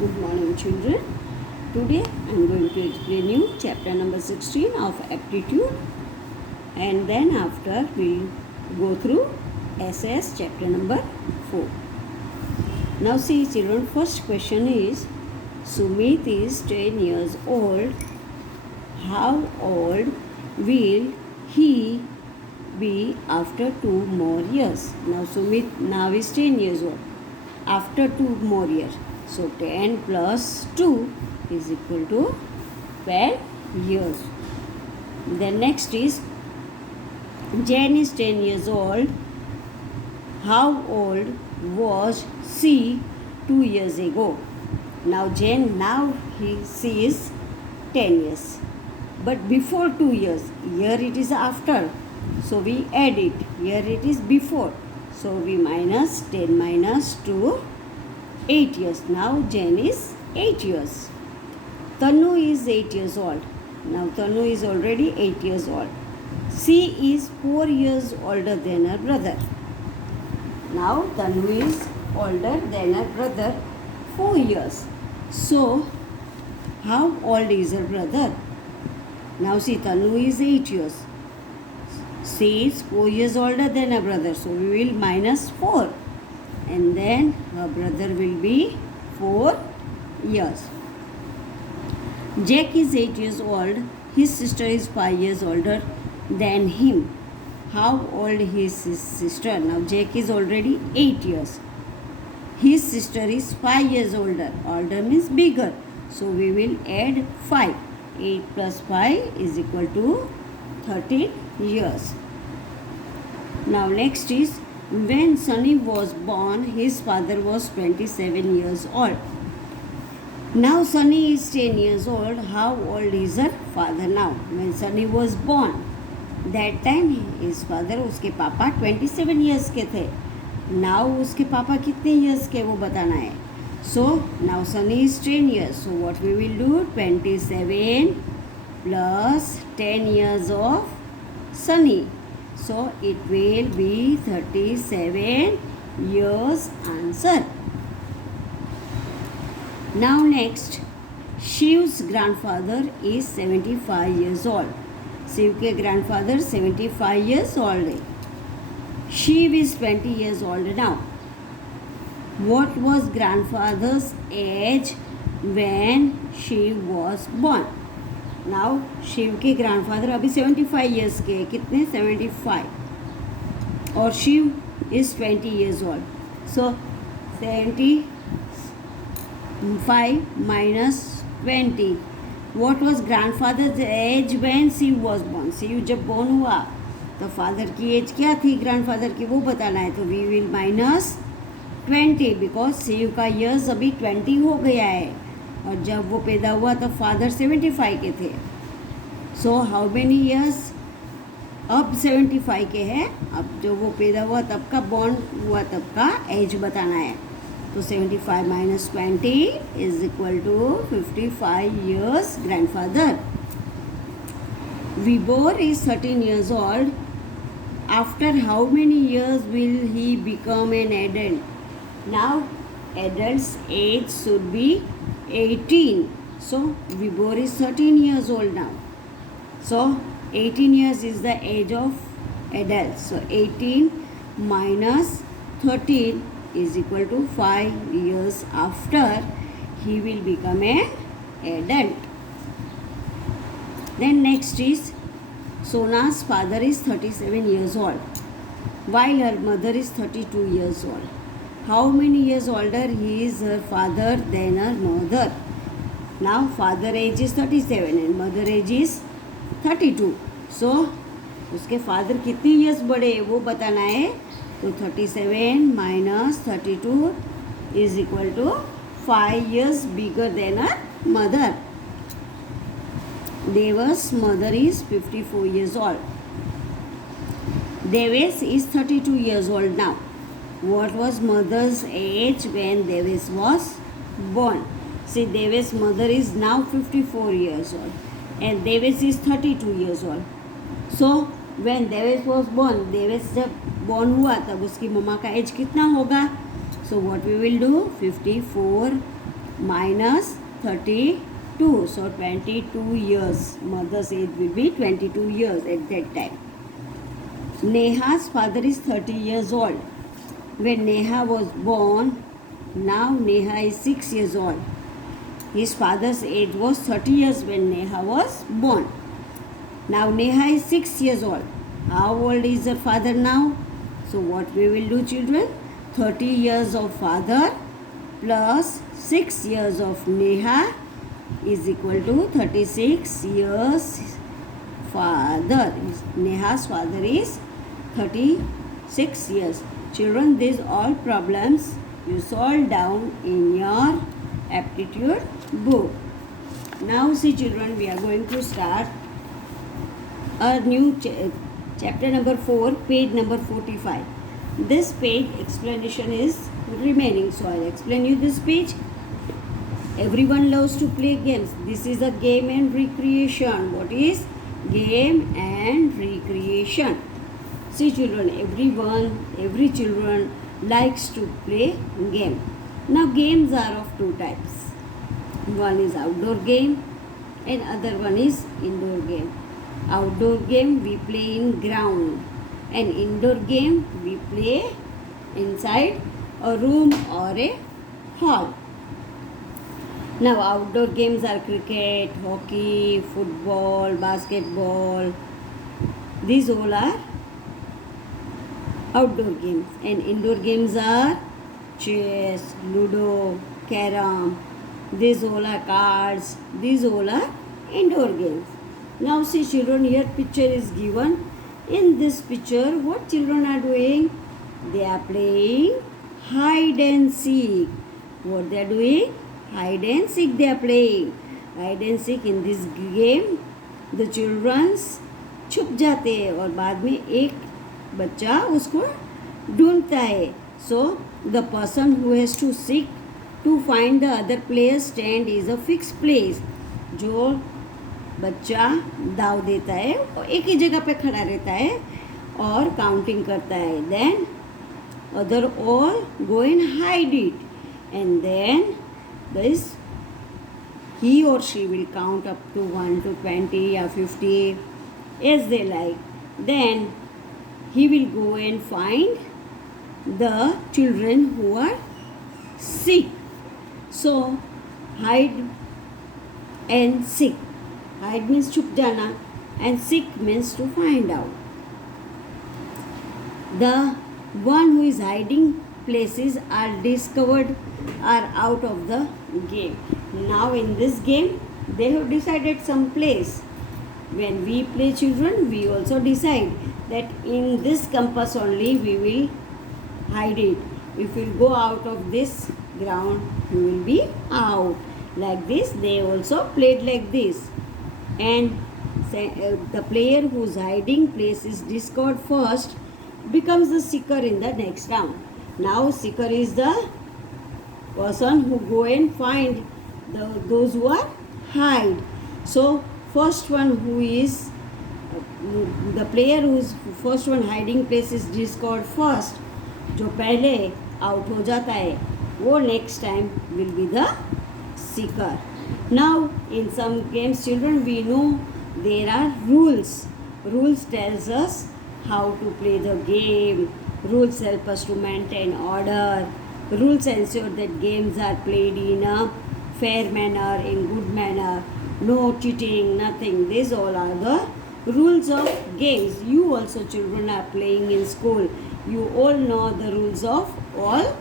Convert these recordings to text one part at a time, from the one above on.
Good morning, children. Today I am going to explain you chapter number 16 of aptitude, and then after we will go through SS chapter number 4. Now see, children, first question is Sumit is 10 years old. How old will he be after 2 more years? Now Sumit now is 10 years old. After 2 more years. So 10 plus 2 is equal to 12 years. Then next is Jane is 10 years old. How old was she 2 years ago? Now Jane, she is 10 years. But before 2 years, here it is after. So we add it. Here it is before. So we minus 10 minus 2, 8 years. Now Jane is 8 years. Tanu is 8 years old. Now Tanu is already 8 years old. She is 4 years older than her brother. Now Tanu is older than her brother 4 years. So how old is her brother? Now see, Tanu is 8 years. She is 4 years older than her brother. So we will minus 4. And then her brother will be 4 years. Jack is 8 years old. His sister is 5 years older than him. How old is his sister? Now Jack is already 8 years. His sister is 5 years older. Older means bigger. So we will add 5. 8 plus 5 is equal to 13 years. Now next is, when Sunny was born, his father was 27 years old. Now Sunny is 10 years old. How old is her father now? When Sunny was born, that time his father, उसके पापा 27 years के थे. Now उसके पापा कितने years के वो बताना है. So now Sunny is 10 years. So what we will do? 27 plus 10 years of Sunny. So it will be 37 years answer. Now next, Shiv's grandfather is 75 years old. Shiv के grandfather 75 years old. Shiv is 20 years old now. What was grandfather's age when Shiv was born? Now Shiv के grandfather अभी 75 years के, कितने 75, और Shiv is 20 years old. So 75 minus 20. What was grandfather's age when Shiv was born? Shiv जब born हुआ तो father की as क्या थी ग्रैंडफादर की, वो बताना है. तो we will minus 20 because Shiv का ईयर्स अभी 20 हो गया है, और जब वो पैदा हुआ तो फादर 75 के थे. So how many years? अब 75 के हैं. अब जो वो पैदा हुआ तब का, बॉर्न हुआ तब का एज बताना है. तो 75 minus 20 is equal to 55 years grandfather. Vibhor is 13 years old. After how many years will he become an adult? Now adult's age should be 18. So Vibor is 13 years old now. So 18 years is the age of adult. So 18 minus 13 is equal to 5 years after he will become an adult. Then next is Sona's father is 37 years old, while her mother is 32 years old. How many years older he is her father than her mother? Now father age is 37 and mother age is 32. So उसके father कितनी years बड़े वो बताना है. तो 37 minus 32 is equal to 5 years bigger than her mother. Deva's mother is 54 years old. Devesh is 32 years old now. What was mother's age when Devesh was born? See, Devesh's mother is now 54 years old and Devesh is 32 years old. So when Devesh was born, Devesh जब born हुआ तब उसकी मम्मा का as कितना होगा? So what we will do? 54 minus 32. So 22 years. Mother's age will be 22 years at that time. Neha's father is 30 years old. When Neha was born, now Neha is 6 years old. His father's age was 30 years when Neha was born. Now Neha is 6 years old. How old is her father now? So what we will do, children? 30 years of father plus 6 years of Neha is equal to 36 years father. Neha's father is 36 years. Children, these all problems you solve down in your aptitude book. Now see children, we are going to start a new chapter number 4, page number 45. This page explanation is remaining, so I'll explain you this page. Everyone loves to play games. This is a game and recreation. What is game and recreation? See children, every children likes to play game. Now games are of two types. One is outdoor game and other one is indoor game. Outdoor game we play in ground and indoor game we play inside a room or a hall. Now outdoor games are cricket, hockey, football, basketball. These all are outdoor games, and indoor games are chess, ludo, carom. These all are cards. These all are indoor games. Now see children, here picture is given. In this picture, what children are doing? They are playing hide and seek. What they are doing? Hide and seek they are playing. Hide and seek in this game, the childrens छुप जाते हैं और बाद में एक बच्चा उसको ढूंढता है. So the person who has to seek to find the other player's stand is a fixed place. जो बच्चा दाव देता है वो एक ही जगह पे खड़ा रहता है और काउंटिंग करता है. Then other all go and hide it, and then this he or she will count up to 1 to 20 or 50 as they like. Then he will go and find the children who are sick. So hide and seek. Hide means छुप जाना and seek means to find out. The one who is hiding places are discovered are out of the game. Now in this game they have decided some place. When we play children, we also decide that in this compass only we will hide it. If we go out of this ground, we will be out. Like this, they also played like this. And the player whose hiding place is discovered first becomes the seeker in the next round. Now seeker is the person who go and find those who are hide. So first one who is the player whose first one hiding place is discovered first, जो पहले out हो जाता है वो next time will be the seeker. Now in some games children we know there are rules. Rules tells us how to play the game. Rules help us to maintain order. Rules ensure that games are played in a fair manner, in good manner. No cheating, nothing. These all are the rules of games. You also children are playing in school. You all know the rules of all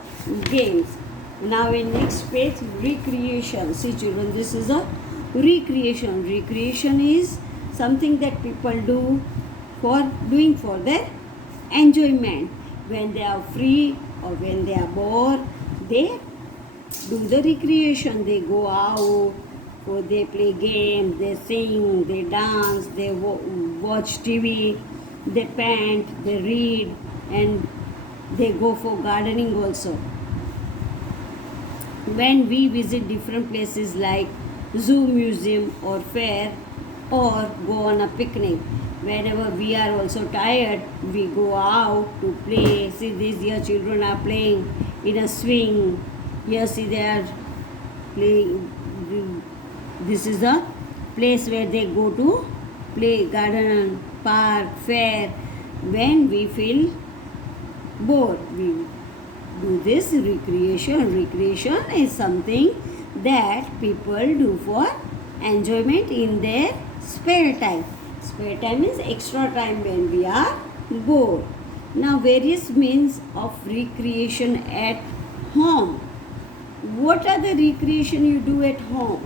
games. Now in next page, recreation. See children, this is a recreation. Recreation is something that people do for doing for their enjoyment. When they are free or when they are bored, they do the recreation. They go out, or they play games, they sing, they dance, they watch TV, they paint, they read, and they go for gardening also. When we visit different places like zoo, museum or fair, or go on a picnic, whenever we are also tired, we go out to play. See, these here children are playing in a swing. Here see they are play. This is the place where they go to play, garden, park, fair. When we feel bored, we do this recreation. Recreation is something that people do for enjoyment in their spare time. Spare time is extra time when we are bored. Now, various means of recreation at home. What are the recreation you do at home?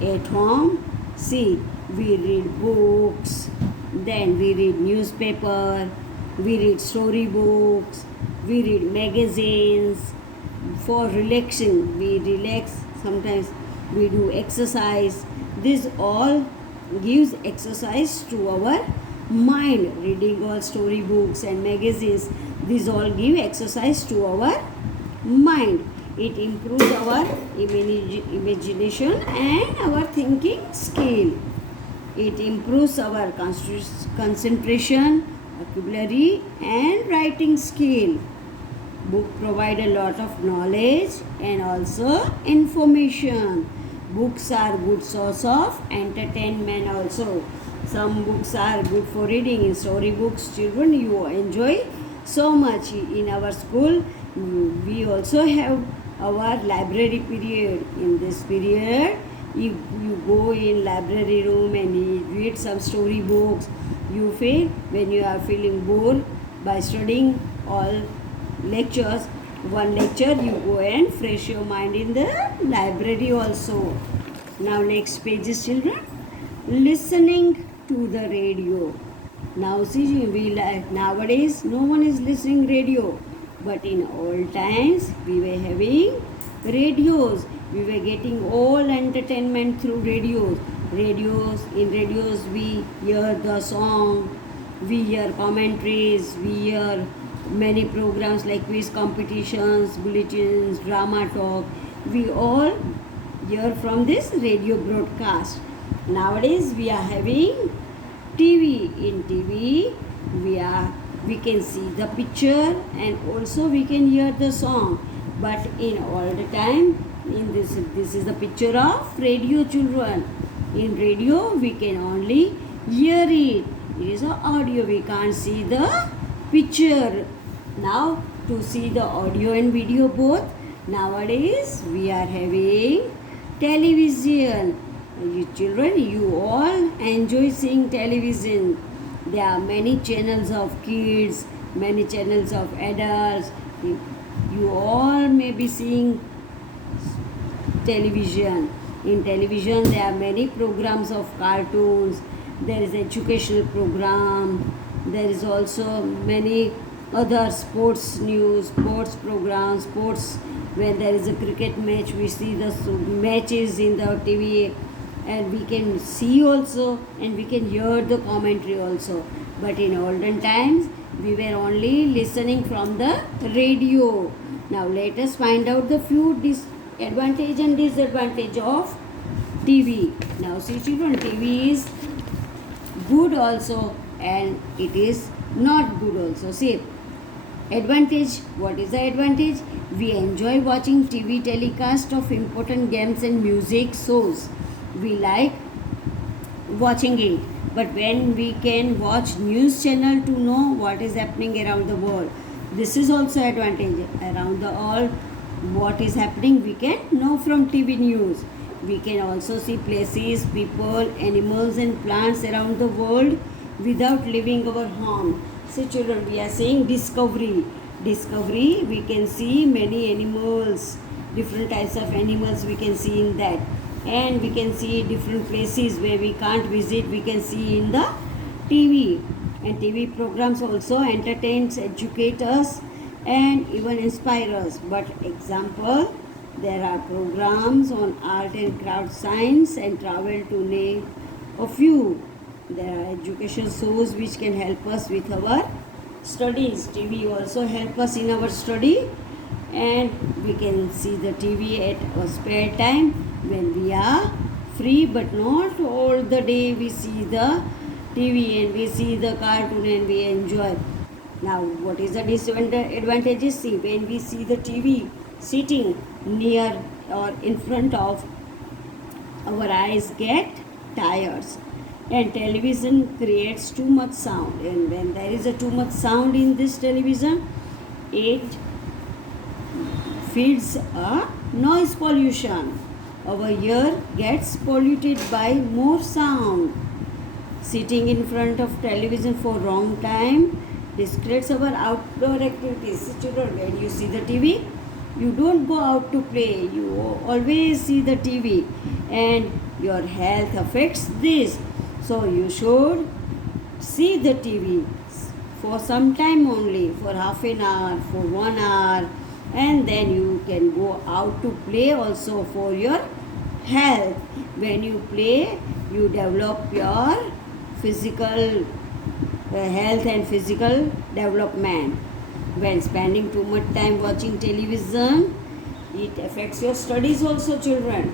At home, see, we read books, then we read newspaper, we read story books, we read magazines. For relaxing, we relax. Sometimes we do exercise. This all gives exercise to our mind. Reading all story books and magazines, these all give exercise to our mind. It improves our imagination and our thinking skill. It improves our concentration, vocabulary and writing skill. Book provide a lot of knowledge and also information. Books are good source of entertainment also. Some books are good for reading. In story books, children, you enjoy so much. In our school, we also have our library period. In this period, you go in library room and you read some story books. You feel when you are feeling bored by studying all lectures, one lecture you go and fresh your mind in the library also. Now next page is children, listening to the radio. Now see, nowadays no one is listening radio, but in old times we were having radios. We were getting all entertainment through radios. In radios we hear the song, we hear commentaries, we hear many programs like quiz competitions, bulletins, drama talk. We all hear from this radio broadcast. Nowadays we are having TV. In TV we can see the picture and also we can hear the song. But in all the time, in this is the picture of radio, children. In radio we can only hear it. It is an audio. We can't see the picture. Now to see the audio and video both, nowadays we are having television. You children, you all enjoy seeing television. There are many channels of kids, many channels of adults. You all may be seeing television. In television there are many programs of cartoons. There is educational program. There is also many other sports news, sports programs, sports. When there is a cricket match, we see the matches in the TV, and we can see also and we can hear the commentary also. But in olden times we were only listening from the radio. Now let us find out the few advantage and disadvantage of TV. Now see children, TV is good also and it is not good also. See, advantage. What is the advantage? We enjoy watching TV telecast of important games and music shows. We like watching it. But when we can watch news channel to know what is happening around the world, this is also advantage. Around the all what is happening we can know from TV news. We can also see places, people, animals and plants around the world without leaving our home. So children, we are saying discovery. Discovery, we can see many animals, different types of animals we can see in that. And we can see different places where we can't visit, we can see in the TV. And TV programs also entertain, educate us and even inspire us. But example, there are programs on art and craft, science and travel to name a few. There are education shows which can help us with our studies. TV also help us in our study, and we can see the TV at our spare time when we are free, but not all the day we see the TV and we see the cartoon and we enjoy. Now what is the disadvantages? See, when we see the TV sitting near or in front of our eyes get tired, and television creates too much sound, and when there is a too much sound in this television, it feeds a noise pollution. Our ear gets polluted by more sound. Sitting in front of television for long time discretes our outdoor activities. Children, when you see the TV, you don't go out to play, you always see the TV, and your health affects this. So you should see the TV for some time only, for half an hour, for 1 hour, and then you can go out to play also for your health. When you play, you develop your physical health and physical development. When spending too much time watching television, it affects your studies also, children.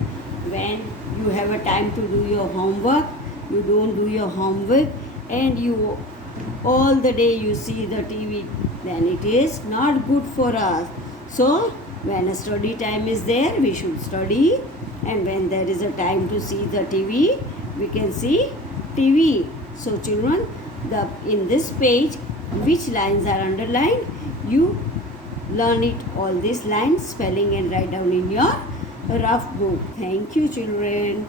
When you have a time to do your homework, you don't do your homework, and you all the day you see the TV, then it is not good for us. So when a study time is there, we should study, and when there is a time to see the TV, we can see TV. So children, in this page, which lines are underlined, you learn it all these lines, spelling, and write down in your rough book. Thank you, children.